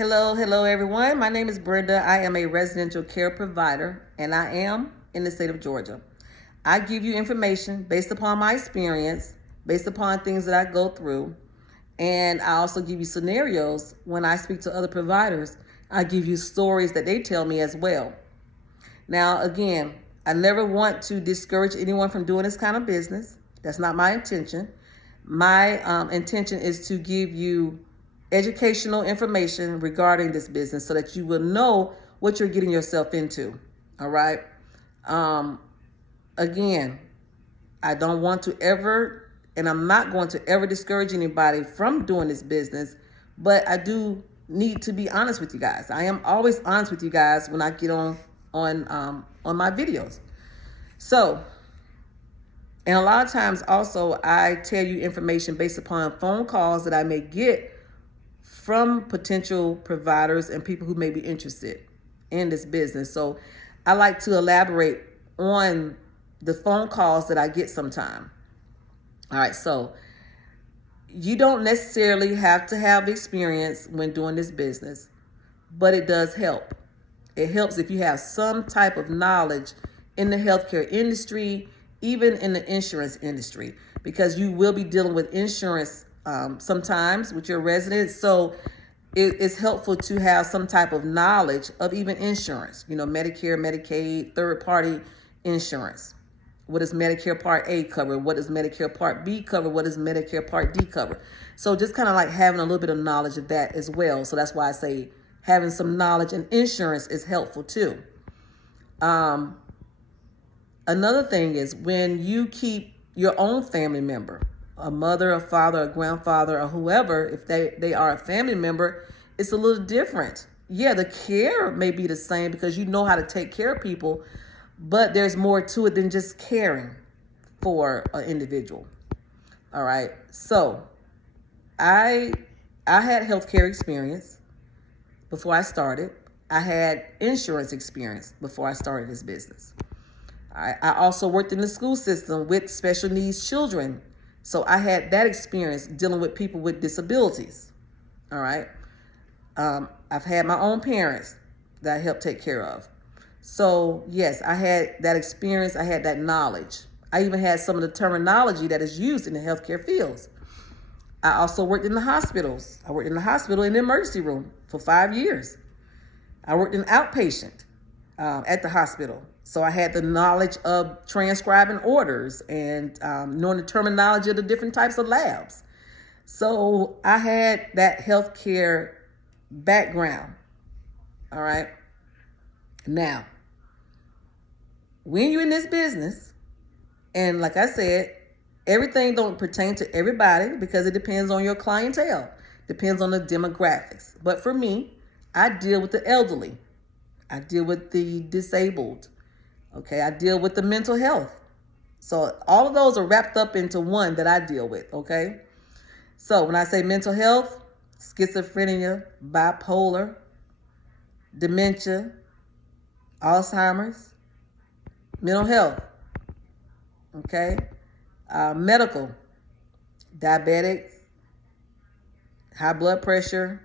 Hello everyone. My name is Brenda. I am a residential care provider and I am in the state of Georgia. I give you information based upon my experience, based upon things that I go through, and I also give you scenarios when I speak to other providers. I give you stories that they tell me as well. Now, again, I never want to discourage anyone from doing this kind of business. That's not my intention. My intention is to give you educational information regarding this business so that you will know what you're getting yourself into. All right. Um, Again, I don't want to ever, and I'm not going to ever discourage anybody from doing this business, but I do need to be honest with you guys. I am always honest with you guys when I get on my videos. So, and a lot of times also I tell you information based upon phone calls that I may get from potential providers and people who may be interested in this business. So I like to elaborate on the phone calls that I get sometime. All right, so you don't necessarily have to have experience when doing this business, but it does help. It helps if you have some type of knowledge in the healthcare industry, even in the insurance industry, because you will be dealing with insurance sometimes with your residents. So it's helpful to have some type of knowledge of even insurance, Medicare, Medicaid, third party insurance. What does Medicare Part A cover? What does Medicare Part B cover? What does Medicare Part D cover? So just kind of like having a little bit of knowledge of that as well. So that's why I say having some knowledge in insurance is helpful too. Another thing is when you keep your own family member, a mother, a father, a grandfather, or whoever, if they are a family member, it's a little different. Yeah, the care may be the same because you know how to take care of people, but there's more to it than just caring for an individual. All right. So I had healthcare experience before I started. I had insurance experience before I started this business. I also worked in the school system with special needs children. So I had that experience dealing with people with disabilities. All right. I've had my own parents that I helped take care of. So yes, I had that experience. I had that knowledge. I even had some of the terminology that is used in the healthcare fields. I also worked in the hospitals. I worked in the hospital in the emergency room for 5 years. I worked in outpatient at the hospital. So I had the knowledge of transcribing orders and knowing the terminology of the different types of labs. So I had that healthcare background. All right. Now, when you're in this business, and like I said, everything don't pertain to everybody because it depends on your clientele, depends on the demographics. But for me, I deal with the elderly. I deal with the disabled. Okay, I deal with the mental health. So all of those are wrapped up into one that I deal with, okay? So when I say mental health, schizophrenia, bipolar, dementia, Alzheimer's, mental health, okay? Medical, diabetics, high blood pressure.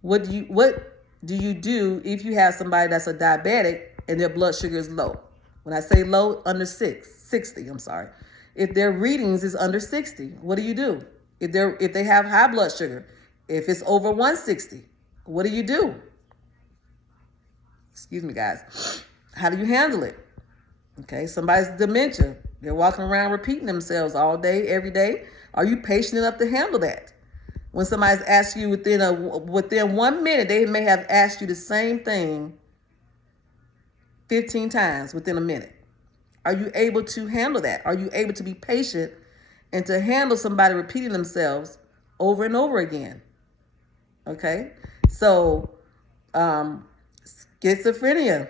What do you do if you have somebody that's a diabetic and their blood sugar is low? When I say low, under 60, I'm sorry. If their readings is under 60, what do you do? If they have high blood sugar, if it's over 160, what do you do? Excuse me, guys. How do you handle it? Okay, somebody's dementia. They're walking around repeating themselves all day, every day. Are you patient enough to handle that? When somebody's asked you within 1 minute, they may have asked you the same thing 15 times within a minute. Are you able to handle that? Are you able to be patient and to handle somebody repeating themselves over and over again? Okay, so schizophrenia,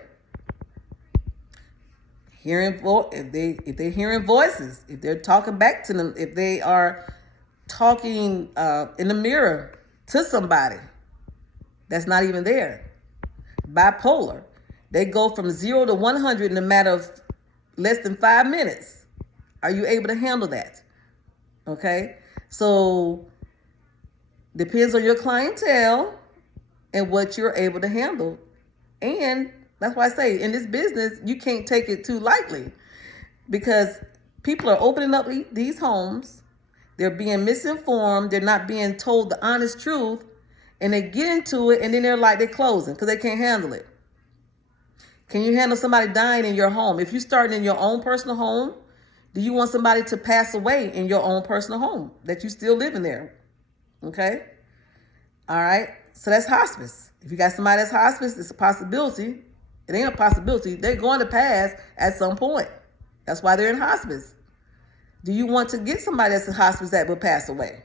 if they're hearing voices, if they're talking back to them, if they are talking in the mirror to somebody that's not even there. Bipolar, they go from 0 to 100 in a matter of less than 5 minutes. Are you able to handle that? Okay, so depends on your clientele. and what you're able to handle. And that's why I say in this business, you can't take it too lightly, because people are opening up these homes. They're being misinformed. They're not being told the honest truth. And they get into it, and then they're like they're closing because they can't handle it. Can you handle somebody dying in your home? If you're starting in your own personal home, do you want somebody to pass away in your own personal home that you still live in there? Okay? All right? So that's hospice. If you got somebody that's hospice, it's a possibility. It ain't a possibility. They're going to pass at some point. That's why they're in hospice. Do you want to get somebody that's in hospice that will pass away?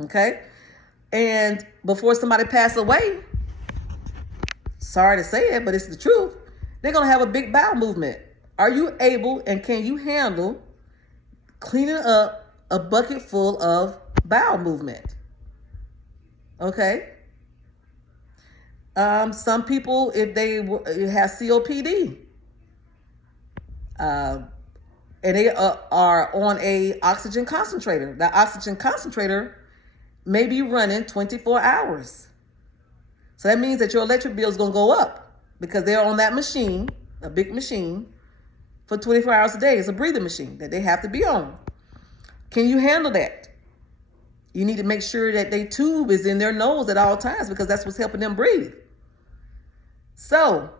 Okay? And before somebody passes away, sorry to say it, but it's the truth, they're going to have a big bowel movement. Are you able and can you handle cleaning up a bucket full of bowel movement? Okay. Some people, if they have COPD, and they are on a oxygen concentrator, that oxygen concentrator may be running 24 hours. So that means that your electric bill is going to go up because they're on that machine, a big machine, for 24 hours a day. It's a breathing machine that they have to be on. Can you handle that? You need to make sure that their tube is in their nose at all times, because that's what's helping them breathe. So,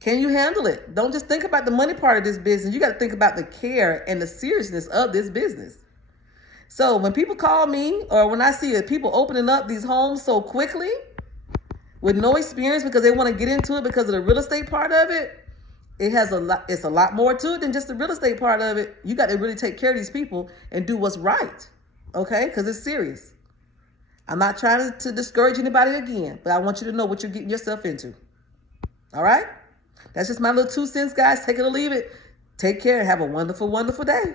can you handle it? Don't just think about the money part of this business. You got to think about the care and the seriousness of this business. So when people call me, or when I see people opening up these homes so quickly with no experience because they want to get into it because of the real estate part of it, it's a lot more to it than just the real estate part of it. You got to really take care of these people and do what's right, okay? Because it's serious. I'm not trying to discourage anybody again, but I want you to know what you're getting yourself into. All right? That's just my little 2 cents, guys. Take it or leave it. Take care and have a wonderful, wonderful day.